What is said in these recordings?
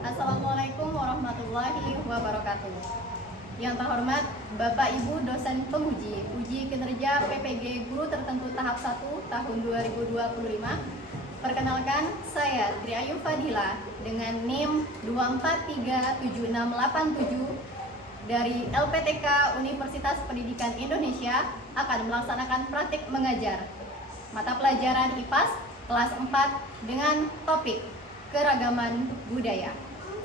Assalamualaikum warahmatullahi wabarakatuh. Yang terhormat Bapak Ibu dosen penguji uji kinerja PPG Guru Tertentu tahap 1 tahun 2025. Perkenalkan, saya Tri Ayu Fadila dengan NIM 2437687 dari LPTK Universitas Pendidikan Indonesia akan melaksanakan praktik mengajar mata pelajaran IPAS kelas 4 dengan topik keragaman budaya.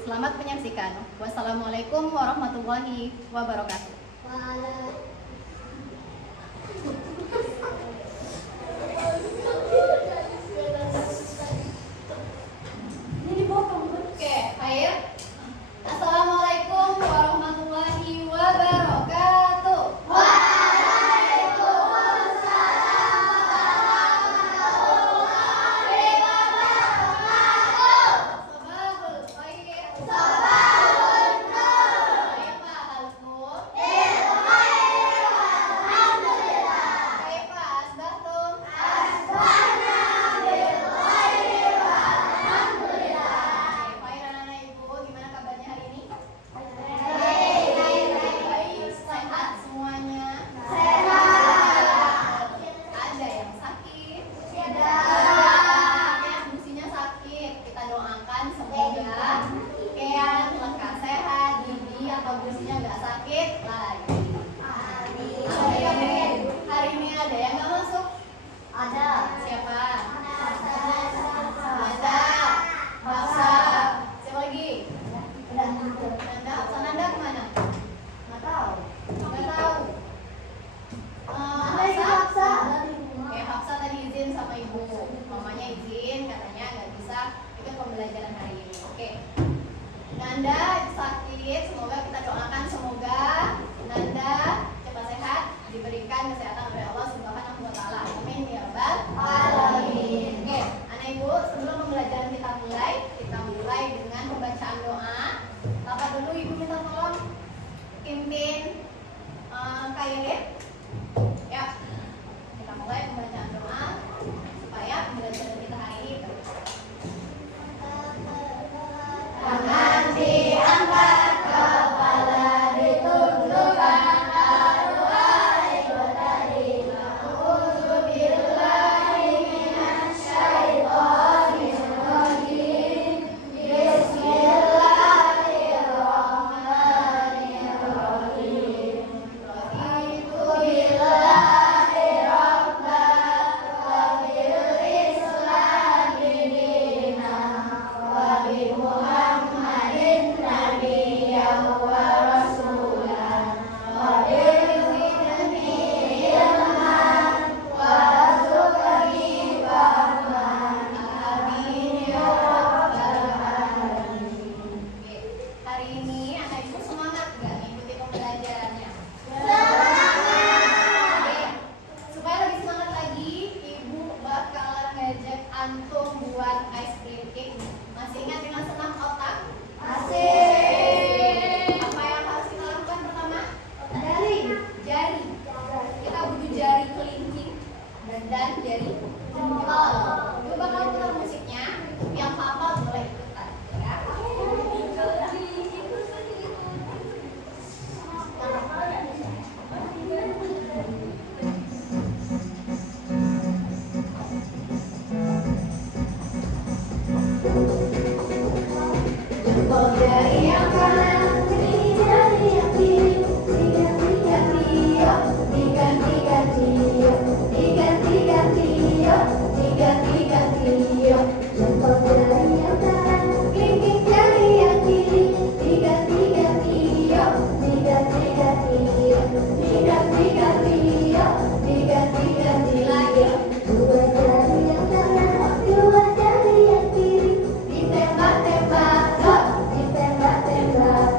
Selamat menyaksikan. Wassalamualaikum warahmatullahi wabarakatuh. Oke, air. Assalamualaikum warahmatullahi wabarakatuh. Pembelajaran hari ini. Oke. Nanda sakit, semoga kita doakan semoga Nanda cepat sehat, diberikan kesehatan oleh Allah Subhanahu wa taala. Amin ya rabbal alamin. Oke, anak ibu, sebelum pembelajaran kita mulai dengan pembacaan doa. Bapak dulu ibu minta tolong pimpin KYD. Ya. Kita mulai pembacaan doa supaya pembelajaran kita hari ini tangan diangkat, kepala ditundukkan, arwah ibadari. A'udzubillahi minasyaitonir rajim. Bismillahirrahmanirrahim. Raditu billahi rabban wa bil islami dinan wa bi Muhammadin nabiyyan wa rasulan wa bizidni ilman wa rzuqni fahman. Amin ya rabbal alamin. Oke, hari ini anak ibu semangat nggak mengikuti pembelajarannya? Oke, supaya lebih semangat lagi, ibu bakalan ngajak antum buat ice cream cake. Masih ingat dengan senam otak? Masih. Apa yang harus kita lakukan pertama? Jari. Kita butuh jari kelingking dan jari jempol. Ibu bakal putar musiknya, yang hafal boleh ikutan. Ya. Jempol jari yang kanan, ini jari yang kiri, diganti-ganti yuk, diganti-ganti yuk, diganti-ganti yuk, diganti-ganti yuk. Jempol jari yang kanan, kelingking jari yang kiri, diganti-ganti yuk, diganti-ganti yuk, diganti-ganti yuk, diganti-ganti lagi. Dua jari yang kanan, dua jari yang kiri, ditembak-tembak, ditembak-tembak.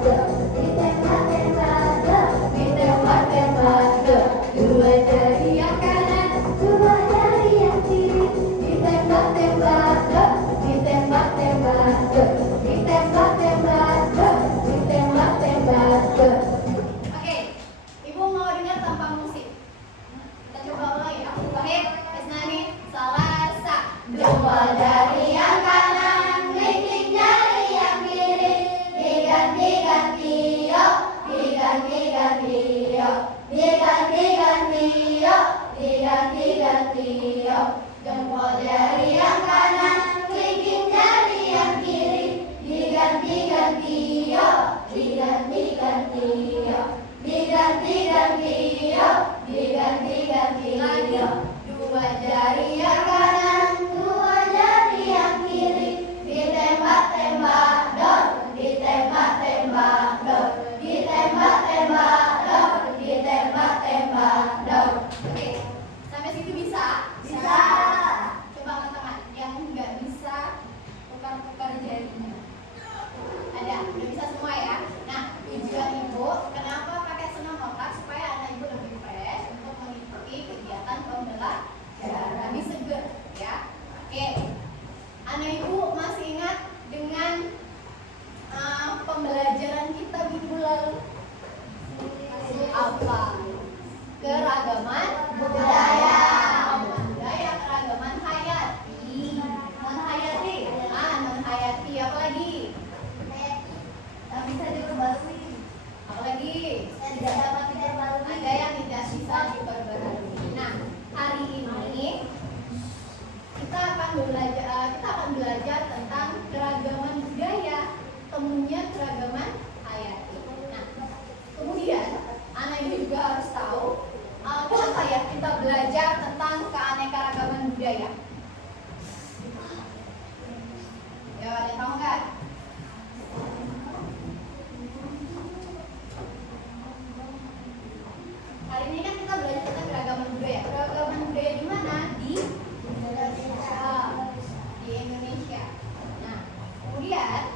Kemudian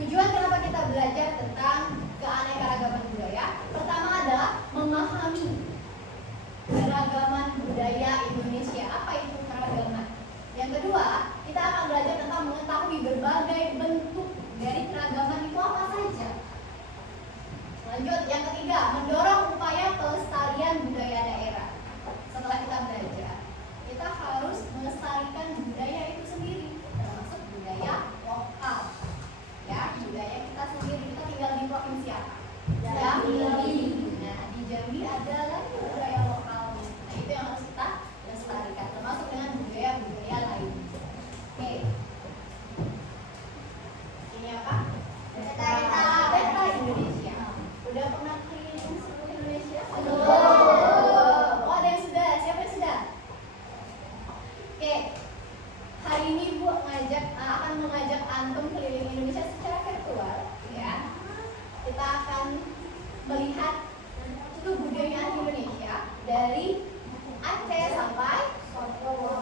tujuan kenapa kita belajar tentang keanekaragaman budaya? Pertama adalah memahami keragaman budaya Indonesia. Apa itu keragaman? Yang kedua, kita akan belajar tentang mengetahui berbagai bentuk dari keragaman itu apa saja. Lanjut, yang ketiga, mendorong upaya pelestarian budaya daerah. Setelah kita belajar, kita harus melestarikan budaya itu sendiri, termasuk budaya lokal. Ya, budaya kita sendiri. Kita tinggal di provinsi apa? Jambi. Nah, di Jambi ada lagi budaya lokal. Nah, itu yang harus kita lestarikan, termasuk dengan budaya-budaya lain. Oke. Ini apa? Peta Indonesia. Udah pernah keliling seluruh Indonesia? Oh, ada yang sudah. Siapa yang sudah? Oke. Hari ini Bu akan mengajak antum keliling Indonesia secara virtual, ya. Kita akan melihat kebudayaan Indonesia dari Aceh sampai Papua,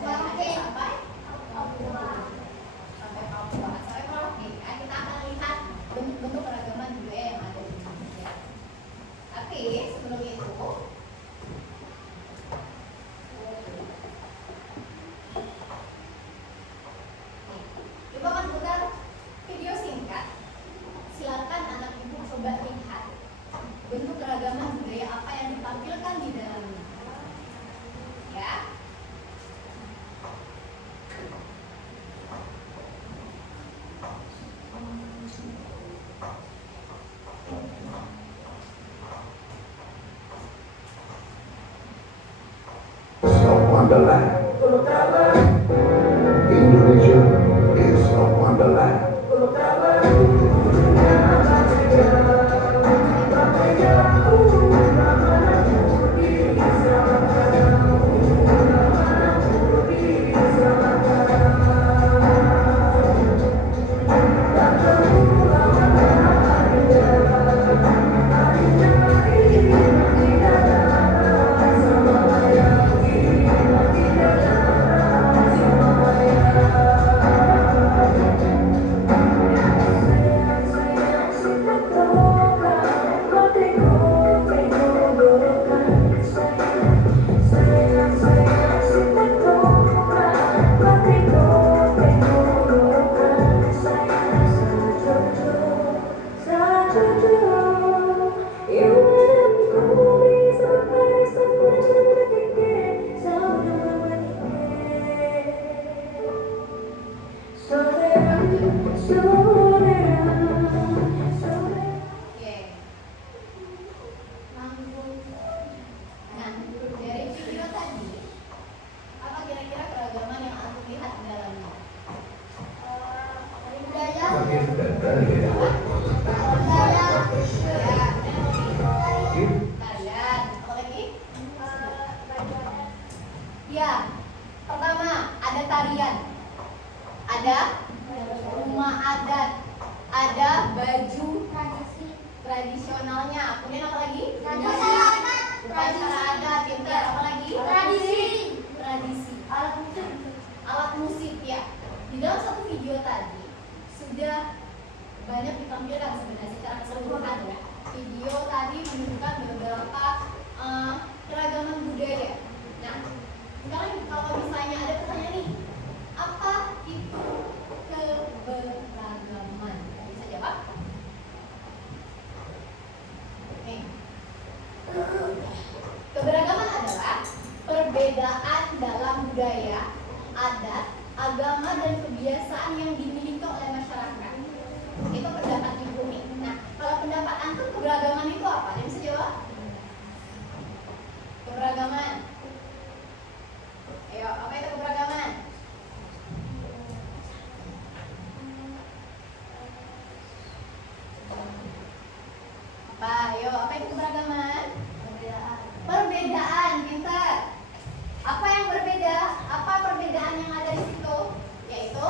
sampai Papua, sampai Merauke. Kita akan lihat bentuk-bentuk keragaman budaya yang ada di Indonesia. Tapi sebelum itu, coba kan putar video singkat. Silakan anak ibu coba lihat bentuk keragaman budaya apa yang ditampilkan di dalamnya. Ya. Wonderland. Indonesia is a wonderland. Ya, pertama ada tarian, ada rumah adat, ada baju tradisionalnya. Kemudian apa lagi? Upacara adat, pintar. Apa lagi? Tradisi. Alat musik ya. Di dalam satu video tadi sudah banyak ditampilkan sebenarnya secara keseluruhan ya. Video tadi menunjukkan beberapa keragaman budaya. Nah, sekarang kalau misalnya ada pertanyaan nih, apa itu keberagaman? Bisa jawab? Nih. Keberagaman adalah perbedaan dalam budaya, adat, agama, dan kebiasaan yang dimiliki oleh masyarakat. Itu pendapat ibu nih. Nah, kalau pendapat antum keberagaman itu apa? Dia bisa jawab? Keberagaman. Ayo, apa itu keberagaman? Apa? Ayo, apa itu keberagaman? Perbedaan, pintar. Apa yang berbeda? Apa perbedaan yang ada di situ? Yaitu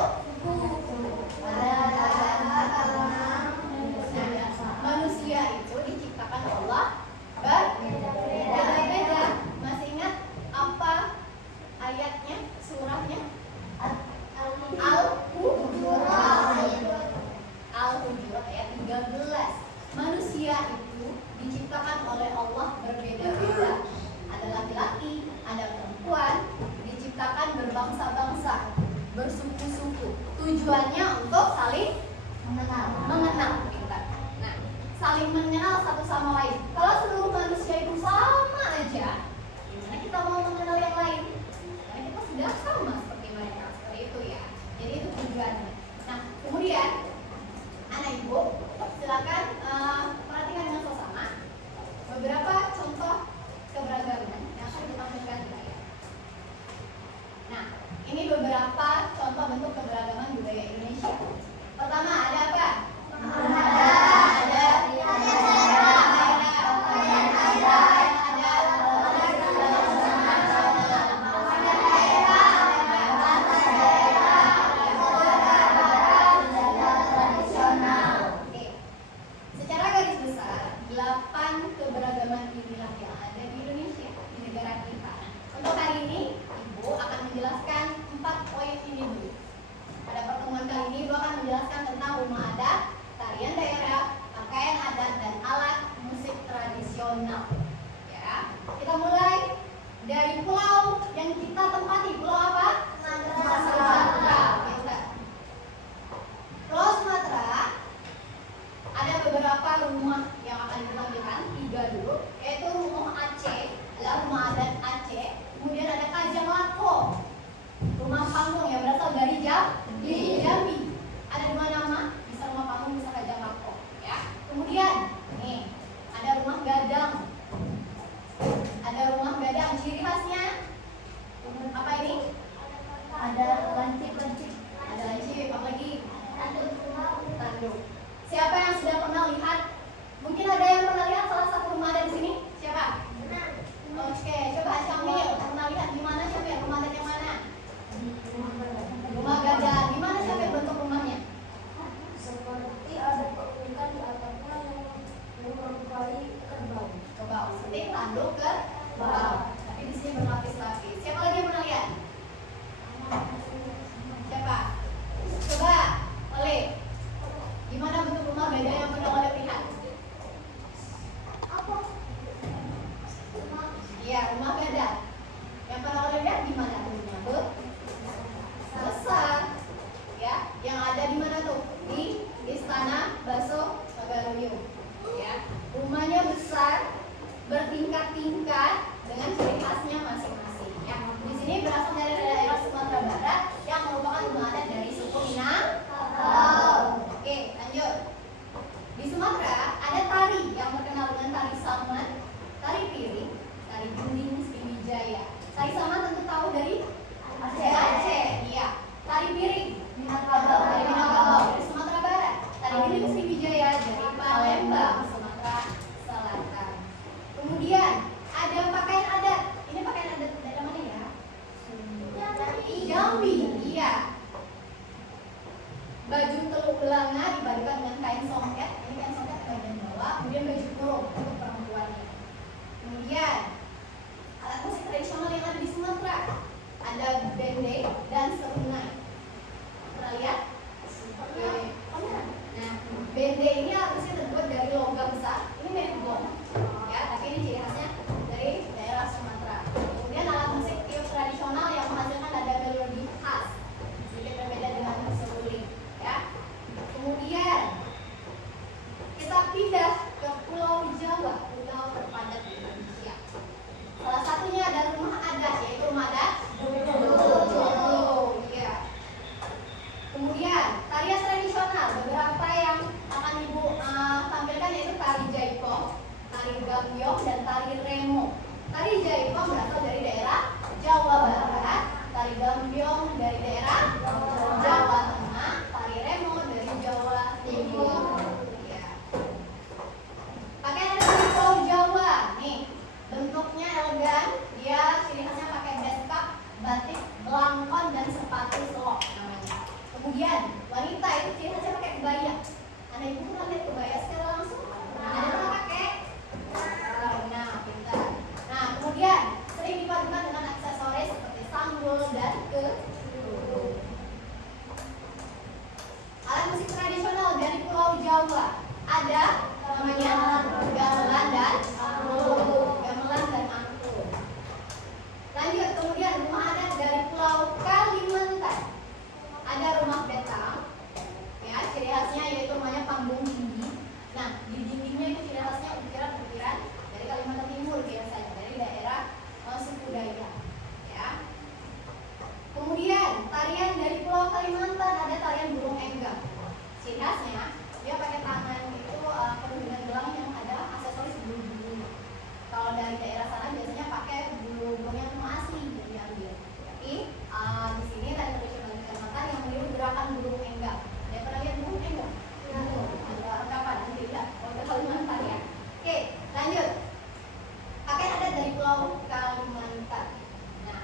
manusia itu diciptakan Allah berbeda-beda. Masih ingat apa ayatnya? Tujuannya untuk saling mengenal. Pintar. Nah, saling mengenal satu sama lain. Kalau seluruh manusia itu sama aja, gimana kita mau mengenal yang lain? Karena kita sudah sama seperti mereka, seperti itu ya. Jadi itu tujuannya. Nah, kemudian anak ibu silakan perhatikan dengan seksama beberapa contoh keberagaman yang akan ditampilkan di layar. Nah, ini beberapa contoh bentuk keberagaman budaya Indonesia. Pertama, ada apa? Secara garis besar, 8 keberagaman inilah yang ada di Indonesia, di negara kita. Untuk hari ini, Ibu akan menjelaskan 4 poin ini dulu. Pada pertemuan kali ini, Ibu akan menjelaskan tentang rumah adat, tarian daerah, pakaian adat, dan alat musik tradisional. Ya, kita mulai dari pulau yang kita tempati. Pulau apa? Sumatera. Pintar. Pulau Sumatera ada beberapa rumah yang akan ditampilkan, 3 dulu, yaitu rumah Aceh, adalah rumah adat Aceh. Kemudian ada Kajang Lako, rumah panggung yang berasal dari Jambi. Ada 2 nama, bisa rumah panggung, bisa Kajang Lako. Ya. Kemudian, nih ada rumah gadang. Ada rumah gadang, ciri khasnya apa ini? Ada lancip. Ada lancip, apa lagi? Tanduk. Siapa yang sudah pernah lihat? Mungkin ada yang pernah lihat salah satu rumah adat di sini? Siapa? Oke, coba Syamil, pernah lihat di mana Syamil? Rumah adat yang mana? Rumah gadang. Di mana Syamil bentuk rumahnya? Seperti ada peruntukan di atapnya yang menyerupai kerbau. Kerbau. Seperti tanduk kerbau. Tapi di sini berlapis-lapis. Siapa lagi yang pernah lihat? Siapa? Coba, Oleh. Gimana bentuk rumah gadang yang pernah Oleh lihat? Apa? Iya, rumah gadang. Yang pernah Oleh lihat di mana rumahnya? Besar. Ya, yang ada di mana tuh? Di Istana Baso Megaluyu. Ya, rumahnya besar, bertingkat-tingkat dengan ciri khasnya masing-masing. Ya, di sini berasal dari daerah Sumatera Barat yang merupakan rumah adat dari suku Minangkabau. Oke, lanjut. Di Sumatera ada tari yang terkenal dengan tari saman, tari piring, tari gending, Sriwijaya. Tari saman tentu tahu dari Aceh. Iya. Tari piring Minangkabau, dari Minangkabau, dari Sumatera Barat. Tari gending, Sriwijaya dari Palembang, Sumatera Selatan. Kemudian ada pakaian adat. Ini pakaian adat daerah mana ya? Jambi. Iya. Baju teluk belanga dipadukan dengan kain songket. Ini kain songket bagian bawah. Kemudian baju kurung untuk perempuannya. Kemudian alat musik tradisional yang ada di Sumatera ada bende dan serunai. Pernah lihat? Oke. Nah, bende ini harusnya terbuat dari logam besar. Ini mirip gong. Ya, tapi ini ciri khasnya dari daerah Sumatera. Kemudian alat musik tiup tradisional yang menghasilkan ada melodi khas, sedikit berbeda dengan seruling. Ya. Kemudian kita pindah ke Pulau Jawa, pulau terpadat di Indonesia. Salah satunya ada rumah adat, yaitu rumah adat Joglo. Iya. Kemudian tarian tradisional, beberapa yang akan Ibu tampilkan yaitu tari jaipong, tari gambyong, dan tari remo. Tari jaipong berasal dari daerah Jawa Barat, tari gambyong dari daerah Jawa Tengah, tari remo dari Jawa Timur. Ya. Pakaian adat di Pulau Jawa, nih bentuknya elegan, dia ciri khasnya pakai beskap, batik, belangkon, dan sepatu selok namanya. Kemudian wanita itu ciri khasnya pakai kebaya. Anda ibu pernah lihat kebaya secara langsung? Ada pernah pakai? Nah, pintar. Nah, kemudian sering dipadukan dengan aksesoris seperti sanggul dan kerudung. Alat musik tradisional dari Pulau Jawa ada namanya gamelan dan angklung. Gamelan dan angklung. Lanjut, kemudian rumah adat dari Pulau Kalimantan ada rumah betang, khasnya dia pakai tangan itu penuh dengan gelang yang ada aksesoris bulu-bulu. Kalau dari daerah sana biasanya pakai bulu-bulu yang asli yang diambil. Tapi di sini dari tradisional di Kalimantan yang meniru gerakan burung enggak. Ada pernah lihat burung enggak? Ada rekapan nanti lihat. Kalau Kalimantan ya. Oke, lanjut. Pakaian adat dari Pulau Kalimantan. Nah,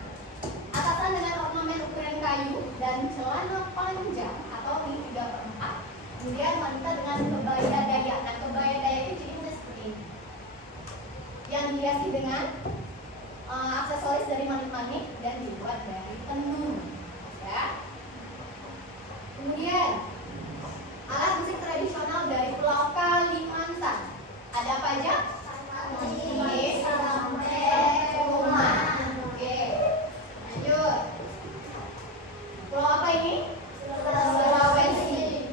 atasan dengan ornamen ukuran kayu dan celana panjang atau ini 3/4. Kemudian wanita dengan kebaya Dayak. Nah, kebaya Dayak itu cirinya seperti ini. Yang dihiasi dengan aksesoris dari manik-manik dan dibuat dari tenun. Ya. Kemudian alat musik tradisional dari Pulau Kalimantan. Ada apa aja? Sampai rumah. Oke. Lanjut. Pulau apa ini? Sulawesi.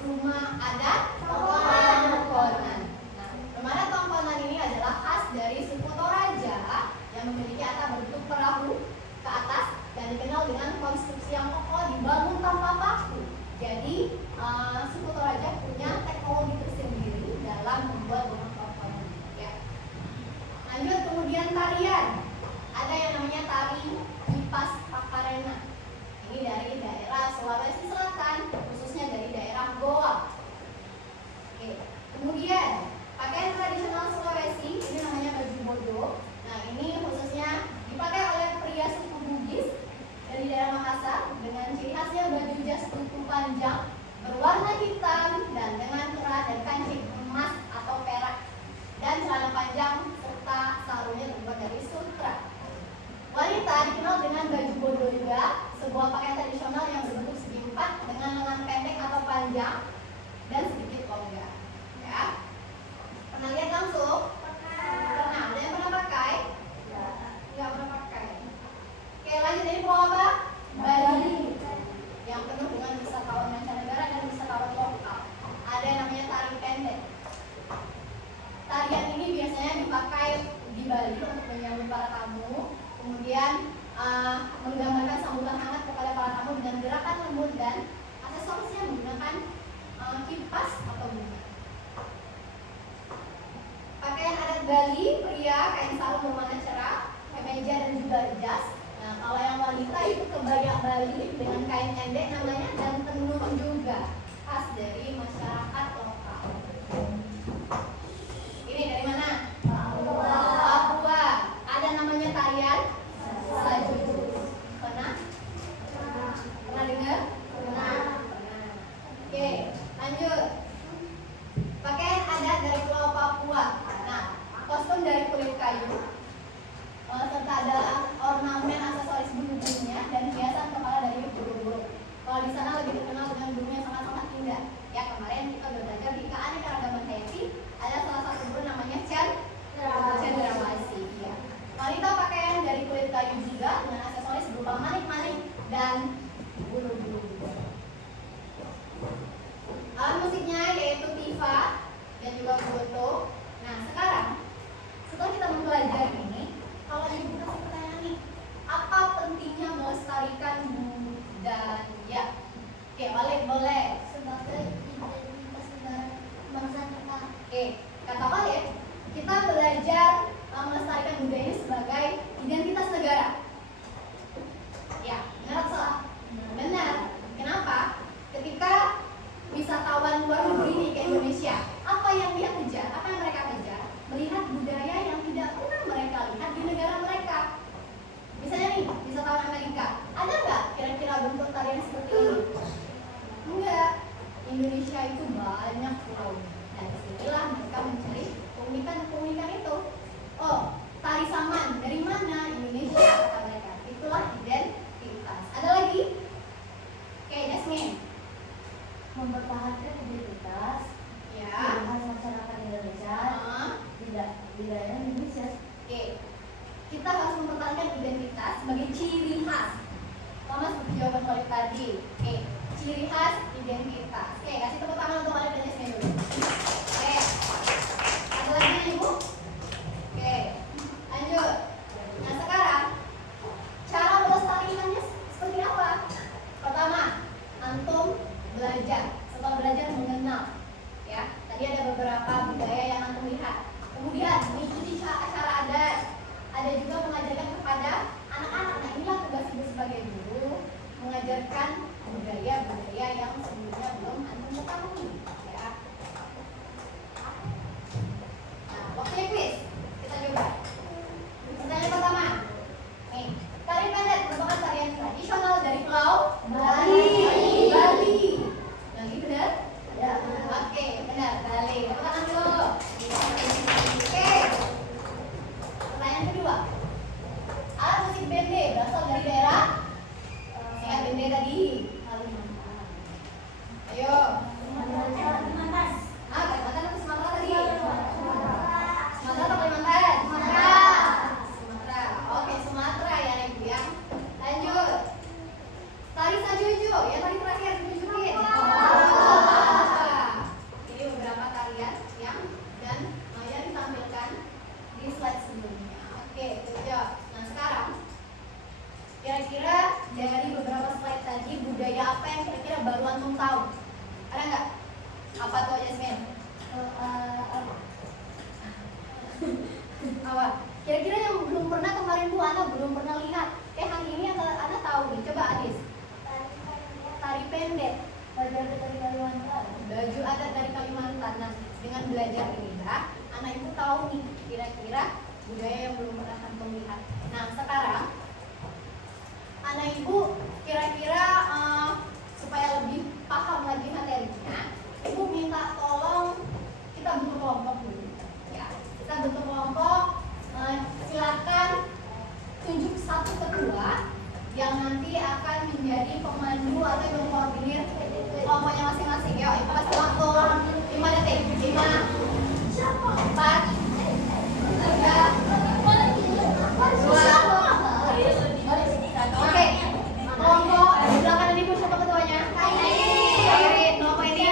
Rumah adat Tongkonan. Nah, rumah adat Tongkonan ini adalah khas dari suku Toraja yang memiliki atap bentuk perahu ke atas dan dikenal dengan konstruksi yang kokoh dibangun tanpa paku. Jadi suku Toraja punya teknologi tersendiri dalam membuat rumah Tongkonan. Ya. Lanjut, kemudian tarian. Ada yang namanya tari Kipas Pakarena. Ini dari daerah Sulawesi Selatan, khususnya dari daerah Goa. Oke. Kemudian pakaian tradisional Sulawesi ini namanya baju bodo. Nah, ini khususnya dipakai oleh pria suku Bugis dari daerah Makassar dengan ciri khasnya baju jas kuku panjang berwarna hitam dan dengan kerah dan kancing emas atau perak dan celana panjang serta sarungnya terbuat dari sutra. Wanita dikenal dengan baju bodo juga, sebuah pakaian tradisional yang berbentuk segi empat dengan lengan pendek atau panjang dan sedikit longgar. Ya. Pernah lihat langsung? Pernah. Ada yang pernah pakai? Nggak pernah pakai. Oke, lanjut, ini pulau apa? Bali. Yang penuh dengan wisatawan mancanegara dan wisatawan lokal. Ada yang namanya tari pendek. Tarian ini biasanya dipakai di Bali untuk menyambut para tamu, kemudian menggambarkan sambutan hangat kepada para tamu dengan gerakan lembut dan aksesorisnya menggunakan kipas atau bunga. Pakaian adat Bali, pria kain sarung berwarna cerah, kemeja dan juga jas. Nah, kalau yang wanita itu kebaya Bali dengan kain endek namanya dan tenun juga, khas dari masyarakat lokal. Ini dari mana? Papua. Ada namanya tarian Sajuju. Pernah? Pernah dengar? Pernah. Oke, lanjut. Pakaian adat dari Pulau Papua. Nah, kostum dari kulit kayu, serta ada ornamen aksesoris bulu-bulunya dan hiasan kepala dari burung-burung. Kalau di sana lebih terkenal dengan burung yang sangat-sangat indah. Ya, kemarin kita udah belajar di keanekaragaman hayati ada salah satu burung namanya cendrawasih. Ya. Wanita pakaian dari kulit kayu juga dengan aksesoris berupa manik-manik dan bulu-bulu. Alat musiknya yaitu tifa dan juga goto. Nah, sekarang setelah kita mempelajari ini, kalau ibu kasih pertanyaan nih, apa pentingnya melestarikan budaya? Oke, balik boleh. Sebagai identitas negara bangsa kita. Oke, kata balik, kita belajar melestarikan budaya ini sebagai identitas negara. Ya, benar atau salah? Benar. Kenapa? Ketika wisatawan luar negeri ini ke Indonesia, apa yang dia kejar? Apa yang mereka kejar? Melihat budaya yang tidak pernah mereka lihat di negara mereka. Misalnya nih, wisatawan Amerika, ada nggak kira-kira bentuk tarian seperti ini? Enggak. Indonesia itu banyak pulau. Dan disinilah mereka mencari keunikan itu. Oh, tari saman dari mana? Indonesia, kata mereka. Itulah identitas. Ada lagi? Oke, Jasmine. Mempertahankan identitas Ya. khas masyarakat Indonesia di wilayah Indonesia. Oke, kita harus mempertahankan identitas sebagai ciri khas. Sama seperti jawaban Khalid tadi. Oke, ciri khas identitas. Oke, kasih tepuk tangan untuk Khalid dan Yasmin dulu. Oke, ada lagi ibu? Oke, lanjut. Nah, sekarang cara melestarikannya seperti apa? Pertama, antum belajar. Setelah belajar Ya. Nah, waktunya quiz. Kita coba. Pertanyaan pertama. Nih, tari pendek merupakan tarian tradisional dari Pulau Bali. Bali. Lagi benar? Ya. Oke, benar. Bali. Tepuk tangan dulu. Oke. Pertanyaan kedua. Alat musik bende berasal dari daerah? Ingat bende tadi. Kalimantan. Ayo. Kalimantan. Kalimantan atau Sumatera tadi? Sumatera atau Kalimantan? Sumatera. Oke, Sumatera ya Ibu ya. Lanjut. Tari Sajojo yang tadi terakhir tunjukin. Ini beberapa tarian yang ditampilkan di slide sebelumnya. Oke, good job. Nah, sekarang kira-kira dari beberapa slide tadi budaya apa yang kira-kira baru antum tahu? Ada nggak? Apa tuh Jasmine? Apa? Kira-kira yang belum pernah kemarin tuh Ana belum pernah lihat. Hari ini Ana tahu nih. Coba Adis. Tari pendek. Belajar dari Kalimantan. Baju adat dari Kalimantan. Nah, dengan belajar ini, anak ibu tahu nih kira-kira budaya yang belum pernah antum lihat. Nah, sekarang anak ibu kira-kira supaya lebih paham lagi materinya, ibu minta tolong kita bentuk kelompok dulu. Ya, kita bentuk kelompok. Silakan tunjuk satu ketua yang nanti akan menjadi pemandu atau yang mengkoordinir kelompoknya masing-masing. Ya, ibu kasih waktu 5 detik. 5, 4, 3, 2, 1. Oke. Kelompok silakan ibu siapa ketuanya? Kairi. Kelompok ini?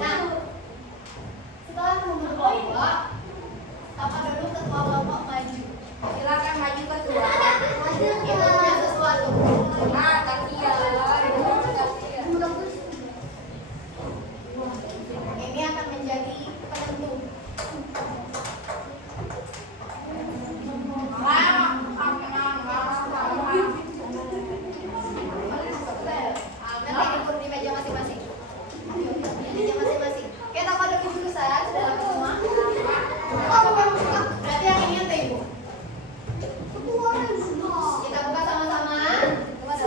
Nah, setelah membentuk kelompok, apa dulu ketua kelompok maju. Silakan maju ketua. Itu punya sesuatu. Ini akan menjadi penentu. Nanti duduk di meja masing-masing. Di meja masing-masing. Kita pada dulu saya sudah lama semua. Berarti yang ini yang ibu. Kita buka sama-sama. 1,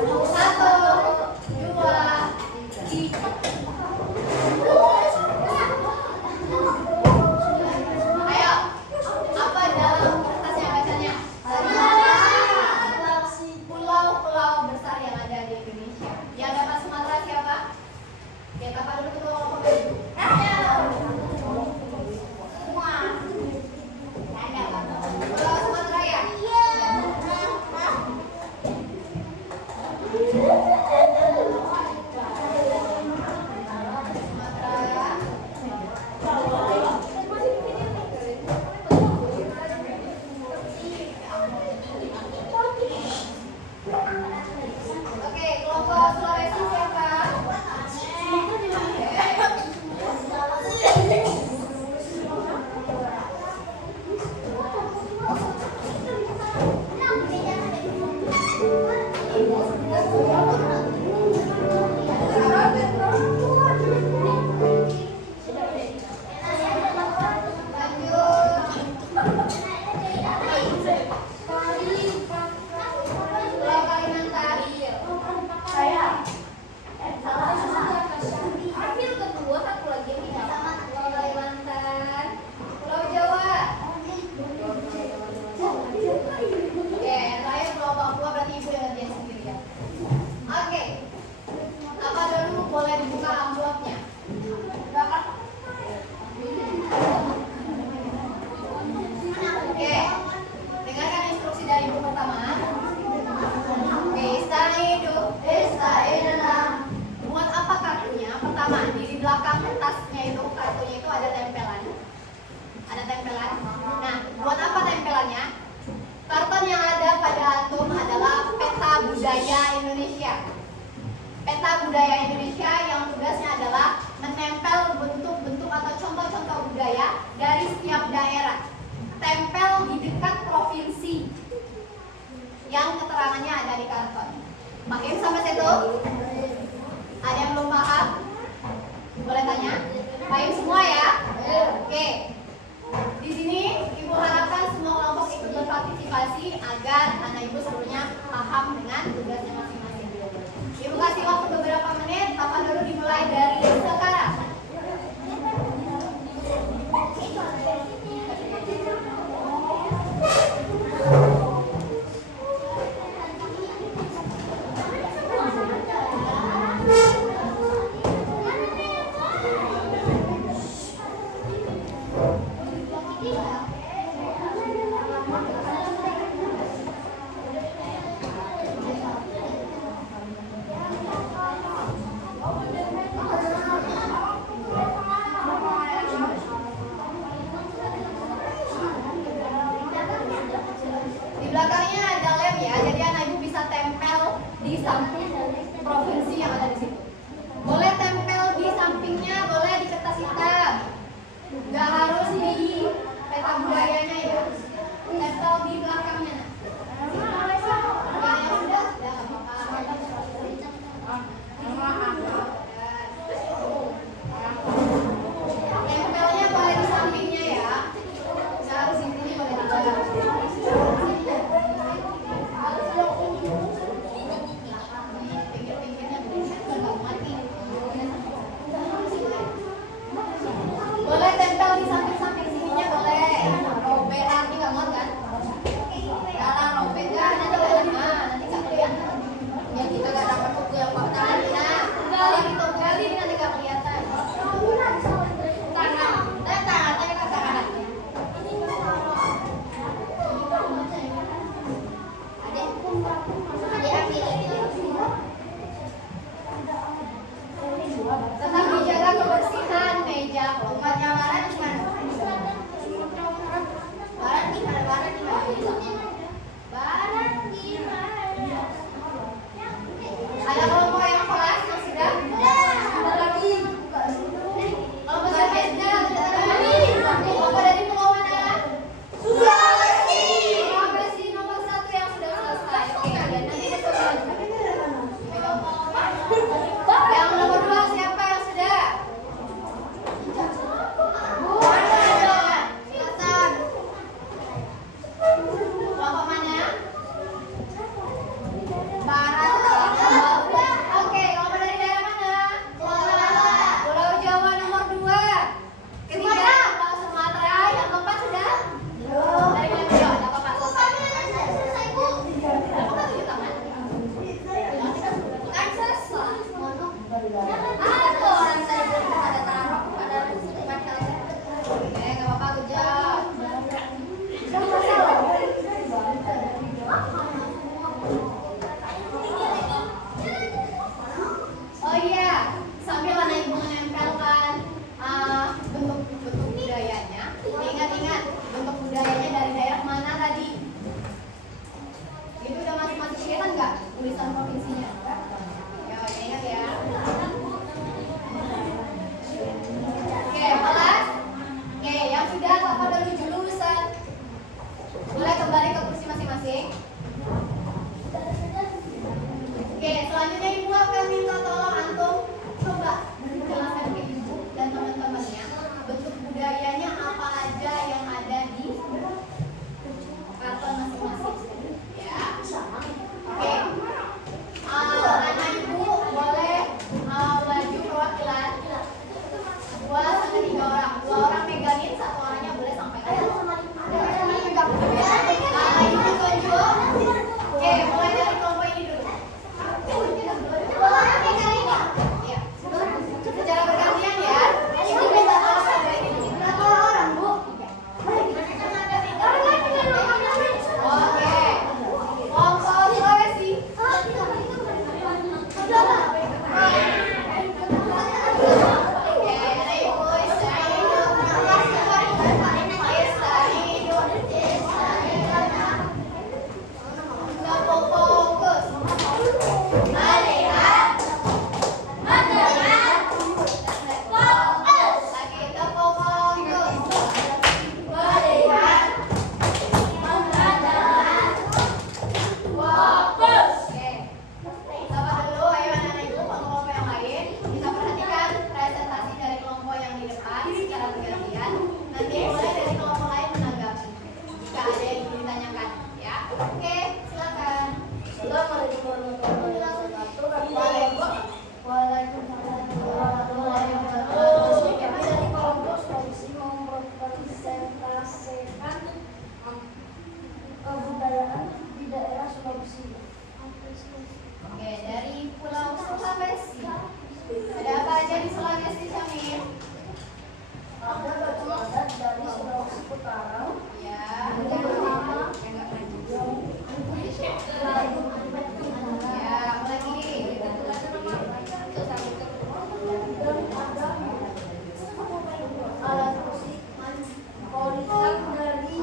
2, 3. Ayo, apa dalam kertasnya bacanya? Pulau-pulau besar yang ada di Indonesia. Yang dapat Sumatera siapa? Kita pada dulu ketua kelompok dulu. Pulau Sumatera ya? Oke, kelompok Sulawesi siapa? Pulau Kalimantan. Pulau Kalimantan. Pulau Jawa. Oke, terakhir Pulau Papua berarti ibu yang ngerjain sendiri ya. Oke. Apa dulu boleh dibuka amplopnya? Oke. Dengarkan instruksi dari ibu pertama. Buat apa kartunya? Pertama, di belakang kertasnya itu, kartunya itu ada tempelan. Ada tempelan. Nah, buat apa tempelannya? Karton yang ada pada antum adalah peta budaya Indonesia. Peta budaya Indonesia yang tugasnya adalah menempel kalau di belakangnya. Yang sudah yang belnya boleh di sampingnya ya. Bisa harus di sini boleh dijaga. Pinggir-pinggirnya nggak mati. Boleh tempel di samping-samping sininya boleh. Robek nanti nggak muat kan? Dalam robek kan nanti nggak nanti nggak kelihatan. Ya kita gak dapat buku yang Pak tangan. Nah, kalau gitu kali ini nanti nggak kelihatan. Tangan. Tangan ke tangan. Adek ambil. Tetap dijaga kebersihan meja. Umatnya Barat gimana? Barat gimana? Barat gimana? Barat gimana? Ada kelompok yang kelas yang sudah? Ada lagi. Kelompok siapa yang sudah? Kelompok dari pulau mana? Sulawesi. Sulawesi nomor 1 yang sudah selesai. Oke, kalian nanti betul. Yang nomor 2 siapa yang sudah? Silakan. Kelompok mana? Barat. Oke, kelompok dari daerah mana? Pulau Jawa nomor 2. Ketiga Pulau Sumatera. Yang keempat sudah? Dari mana? Ada apa Pak? Apa tujuh tangan? Kan selesai. Ada orang tadi belum ada taruh. Ada batal. Oke, nggak apa-apa, good job. Oh iya, sambil anak ibu menempelkan bentuk-bentuk budayanya, ingat-ingat bentuk budayanya dari daerah mana tadi? Itu udah masing-masing kelihatan nggak tulisan provinsinya? Ya, ingat ya. Oke, kelas. Oke, yang sudah apa dulu jurusan? Boleh kembali ke kursi masing-masing. Oke, selanjutnya ibu akan minta tolong antum coba menjelaskan ke ibu dan teman-temannya bentuk budayanya apa aja yang ada di karton masing-masing. Ya. Oke. Anak ibu boleh laju perwakilan 2 sampai 3 orang. 2 orang megangin, 1 orangnya boleh sampaikan. Ibu tunjuk. Oke, mulai dari kelompok ini dulu. Ya. Secara bergantian ya. Ibu minta tolong kelompok ini dulu. Berapa orang, Bu? Oke. Kelompok Sulawesi. Oke, ada ibu Tepuk fokus. Melihat. Mendengar. Fokus. Lagi tepuk fokus. Melihat. Mendengar. Fokus. Oke. Sabar dulu, ayo anak-anak ibu kelompok yang lain. Kita perhatikan presentasi dari kelompok yang di depan secara bergantian. Nanti boleh dari kelompok lain menanggapi jika ada yang ingin ditanyakan. Ya, oke, silakan. Assalamualaikum warahmatullahi wabarakatuh. Waalaikumsalam. Kami dari kelompok Sulawesi mau mempresentasikan kebudayaan di daerah Sulawesi. Oke, dari Pulau Sulawesi. Ada apa aja di Sulawesi, Syamil? Ada baju adat dari Sulawesi Utara. Ya. Ya, apa lagi? Dan ada alat musik politik dari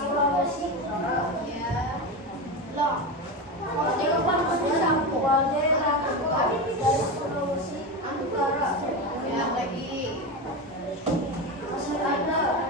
Sulawesi Utara. Ya. Loh, dari Sulawesi Utara. Ya, apa lagi? Masih ada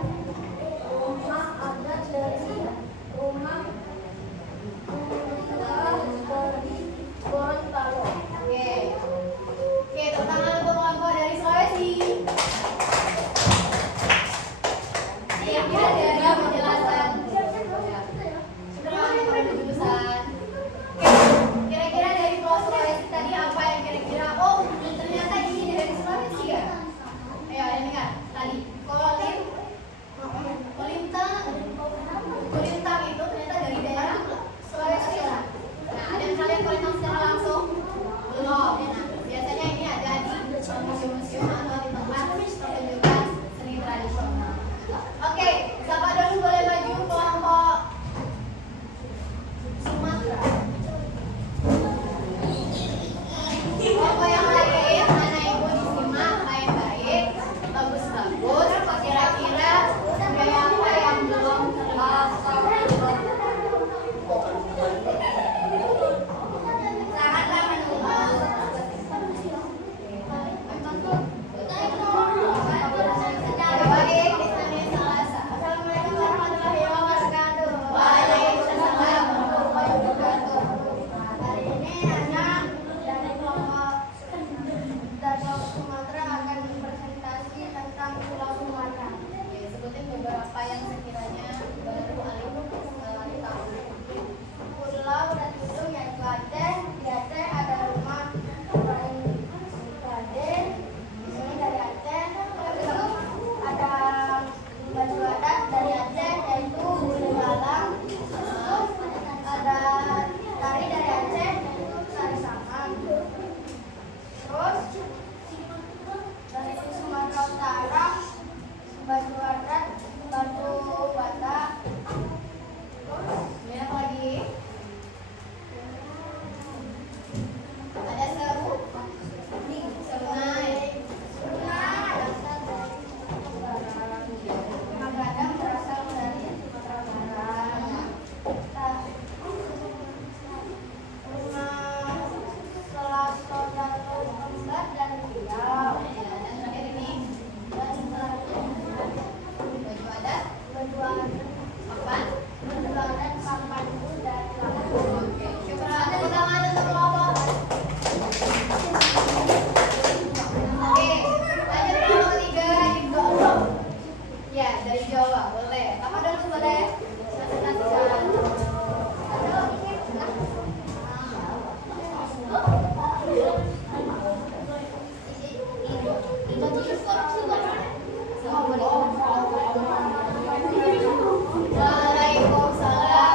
Waalaikumsalam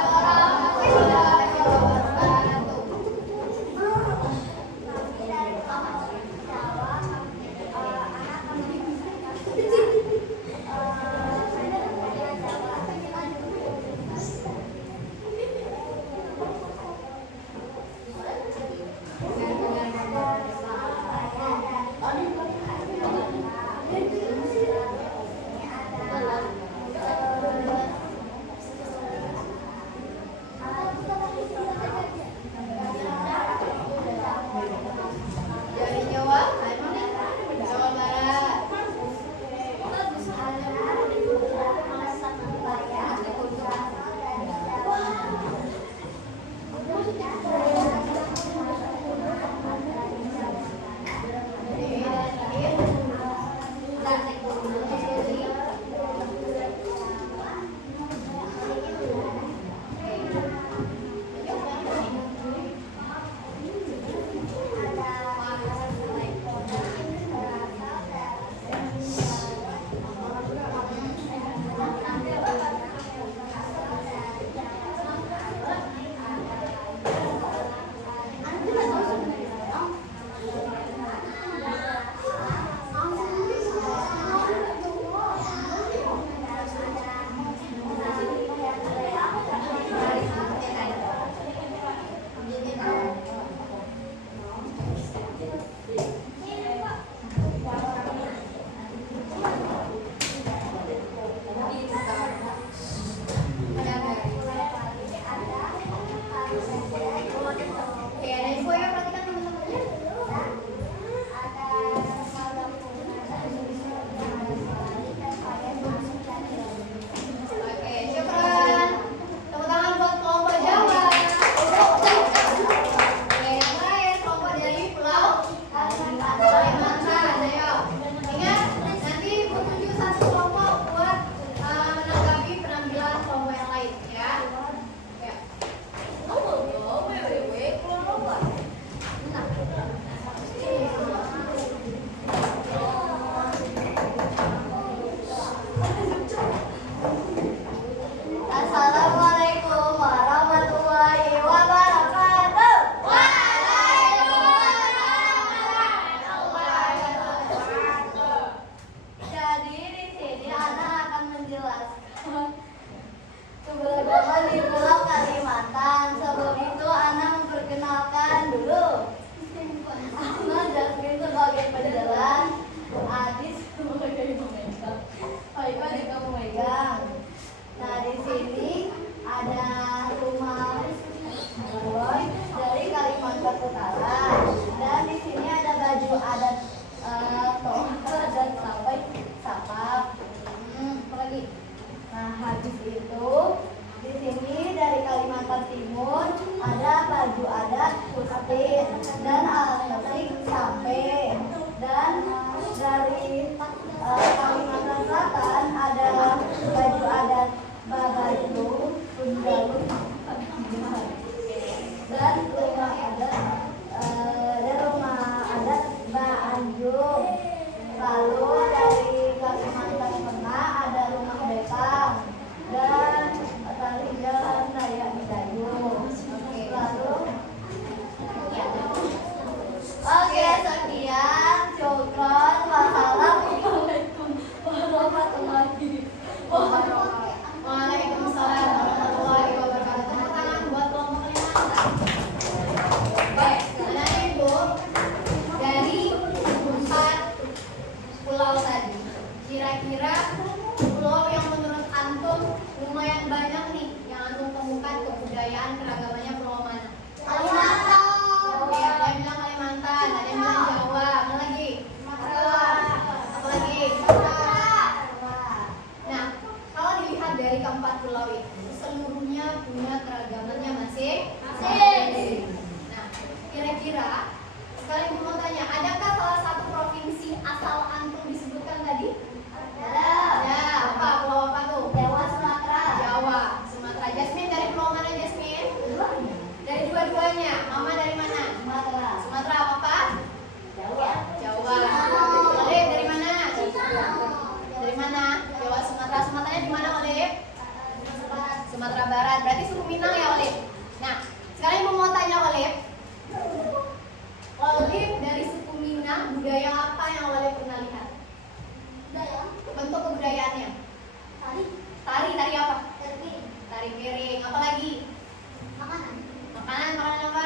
warahmatullahi wabarakatuh. Dari Jawa, Jawa Barat. Oke, ada info ya, perhatikan teman-teman. Oke, syukran. Tepuk tangan buat kelompok Jawa. Oke, yang terakhir kelompok dari Pulau Kalimantan. Ayo, ingat nanti bertuju satu kelompok buat menanggapi penampilan kelompok yang lain ya. Ya. Assalamualaikum warahmatullahi wabarakatuh. Jadi di sini Ana akan menjelaskan keberagaman di Pulau Kalimantan. Sebelum itu Ana memperkenalkan dulu. Ana Jasmine sebagai penjelas, Adis sebagai pemegang, Aika juga pemegang. Nah di sini ada rumah Boy dari Kalimantan Utara dan di sini ada baju adat Toha dan sampai sapak. Apa lagi? Nah habis itu di sini dari Kalimantan Timur ada baju adat Pustin dan alat musik sape, dan dari Kalimantan Selatan ada baju adat Babatu, Kundalu, dan rumah adat Baanjung. Lalu dari Kalimantan Tengah ada rumah Bekang dan tari jalan raya Bidayuh. Lalu oke, sekian, syukron, wassalamualaikum warahmatullahi wabarakatuh. Waalaikumsalam warahmatullahi wabarakatuh. Tepuk tangan buat kelompok Kalimantan. Oke, anak ibu dari 4 pulau budaya apa yang Wale pernah lihat? Budaya. Bentuk kebudayaannya? Tari. Tari apa? Tari. Tari piring. Apa lagi? Makanan. Makanan apa?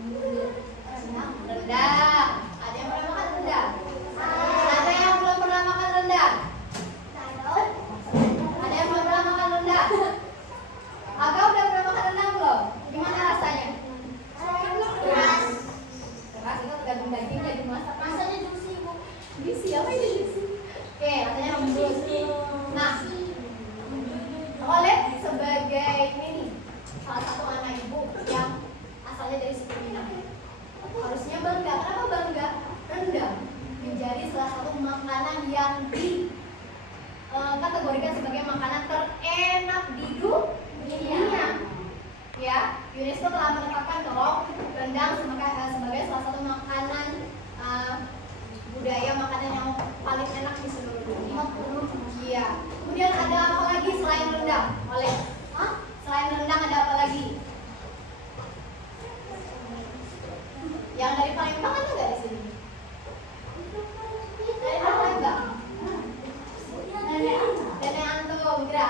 Rendang. Rendang. Ada yang pernah makan rendang? Ada yang belum pernah makan rendang? Sayur. Ada yang belum pernah makan rendang? Aga udah pernah makan rendang belum? Gimana rasanya? Keras. Keras itu tergantung dagingnya dimasak. Rasanya juicy, Bu. Juicy apa ini juicy? Oke, rasanya lembut. Nah, Oleh sebagai ini nih, salah satu anak ibu yang asalnya dari suku Minang, harusnya bangga. Kenapa bangga? Rendang menjadi salah satu makanan yang kategorikan sebagai makanan terenak di dunia. Ya, UNESCO telah menetapkan kalau rendang sebagai salah satu makanan budaya makanan yang paling enak di seluruh dunia. Iya. Kemudian ada apa lagi selain rendang? Oleh? Selain rendang ada apa lagi? Yang dari Palembang ada nggak di sini? Dari Palembang? Nenek Antum, kira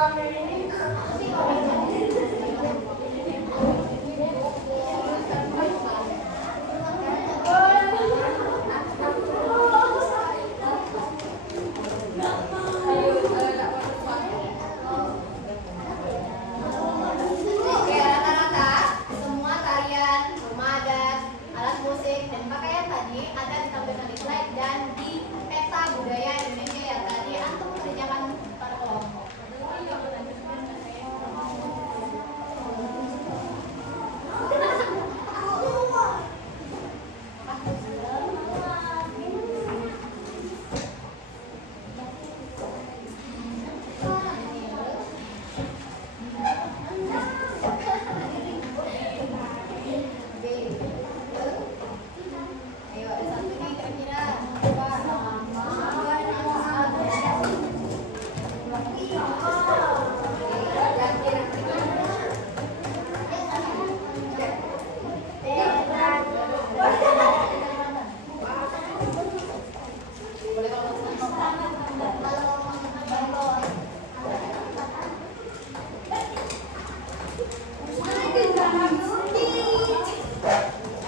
Oke, rata-rata semua tarian, rumah adat, alat musik, dan pakaian tadi ada ditampilkan di slide dan di peta budaya Indonesia yang tadi antum kerjakan per kelompok. Ayo, ada satu nih kira-kira. Boleh kalau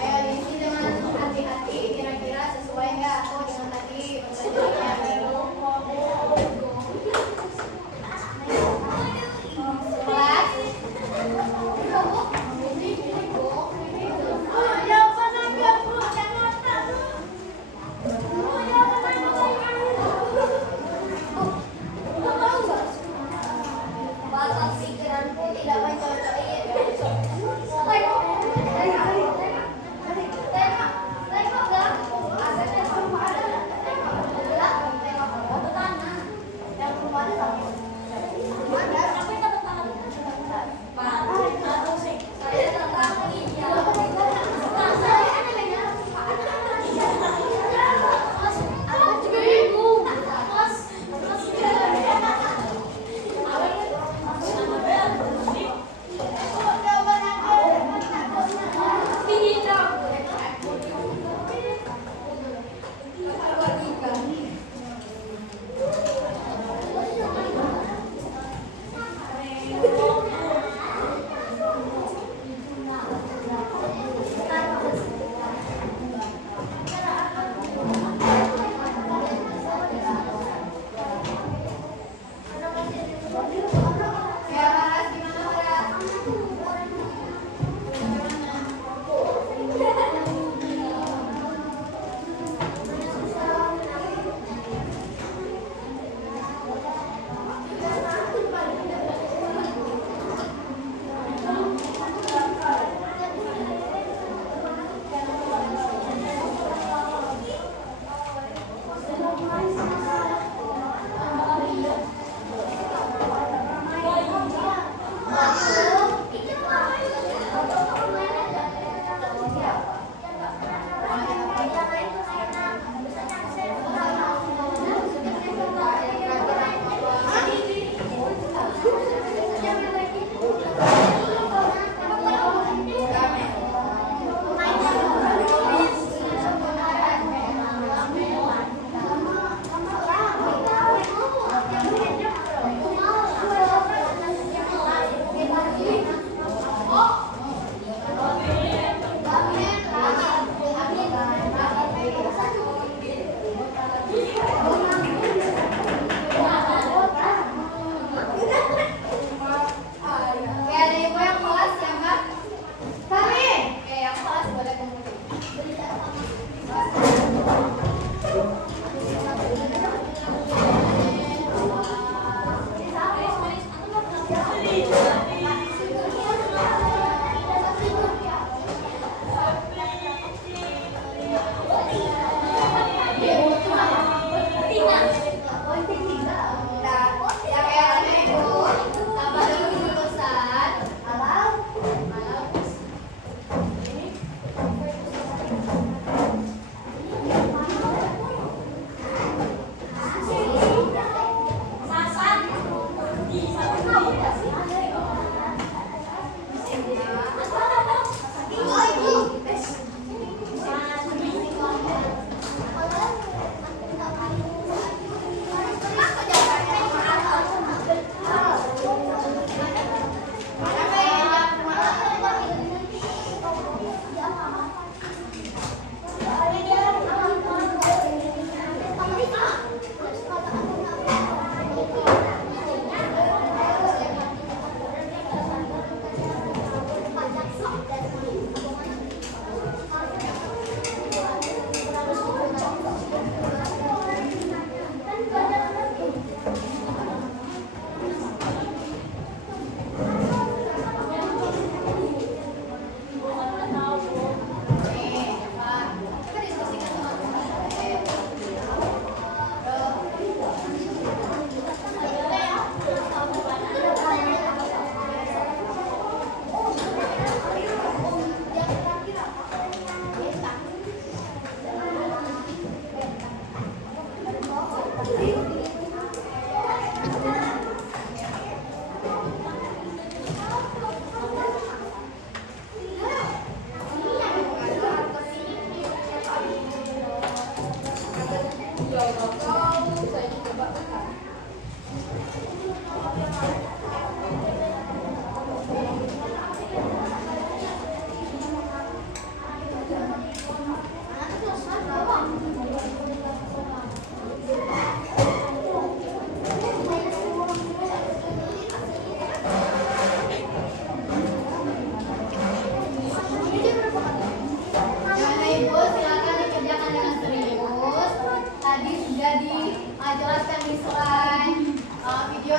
ayo diisi dengan hati-hati, kira-kira sesuai nggak aku dengan tadi pembelajarannya? 11. Batas pikiranku tidak mencocoki.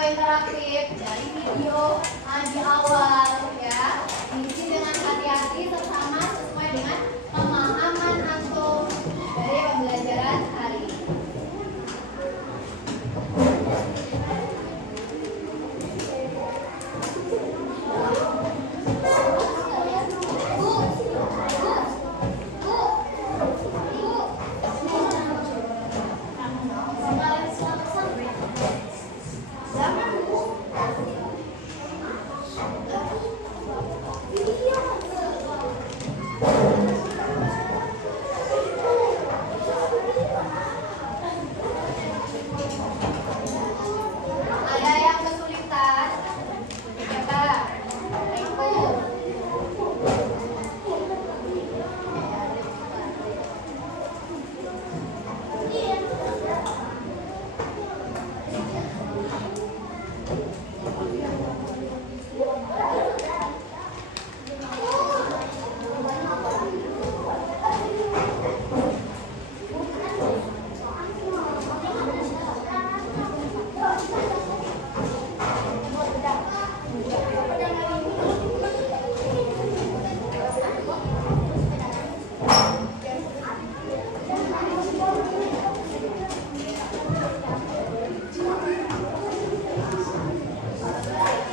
interaktif dari video di awal ya. Diisi dengan hati-hati bersama sesuai dengan pemahaman antum dari pembelajaran hari ini. Ada yang kesulitan? Coba.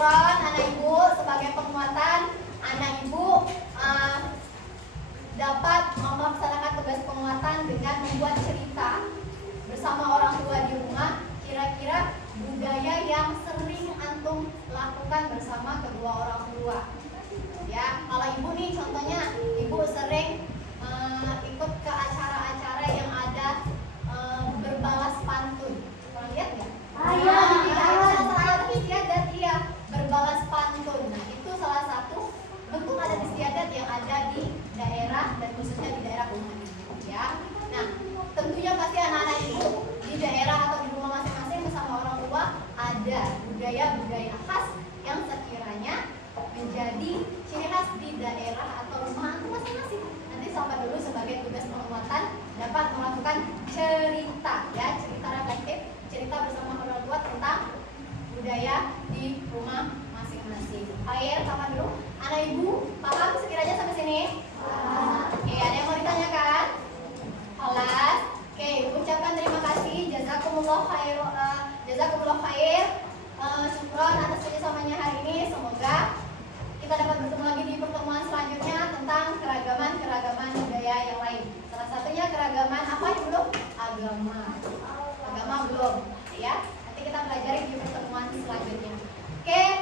syukron anak ibu sebagai penguatan anak ibu dapat melaksanakan tugas penguatan dengan membuat cerita bersama orang tua di rumah. Kira-kira budaya yang sering antum lakukan bersama kedua orang tua. Ya, kalau ibu nih contohnya ibu sering ikut ke acara-acara yang ada berbalas pantun. Pernah lihat nggak? Salah satu istiadat dia berbalas pantun. Nah, itu salah satu bentuk adat istiadat yang ada di daerah dan khususnya di daerah rumah ibu. Ya, nah tentunya pasti anak-anak ibu di daerah atau di rumah masing-masing bersama orang tua ada budaya-budaya khas yang sekiranya menjadi ciri khas di daerah atau rumah antum masing-masing. Nanti sampai dulu sebagai tugas penguatan dapat melakukan cerita, ya, cerita reflektif, cerita bersama orang tua tentang budaya di rumah masing-masing. Air, sama dulu. Anak ibu paham sekiranya sampai sini? Oke, ada yang mau ditanyakan? Kelas. Oke, ucapkan terima kasih. Jazakumullah khair. Syukron atas kerjasamanya hari ini. Semoga kita dapat bertemu lagi di pertemuan selanjutnya tentang keragaman budaya yang lain. Salah satunya keragaman apa ya belum? Agama belum, ya. Nanti kita pelajari di pertemuan selanjutnya. Oke.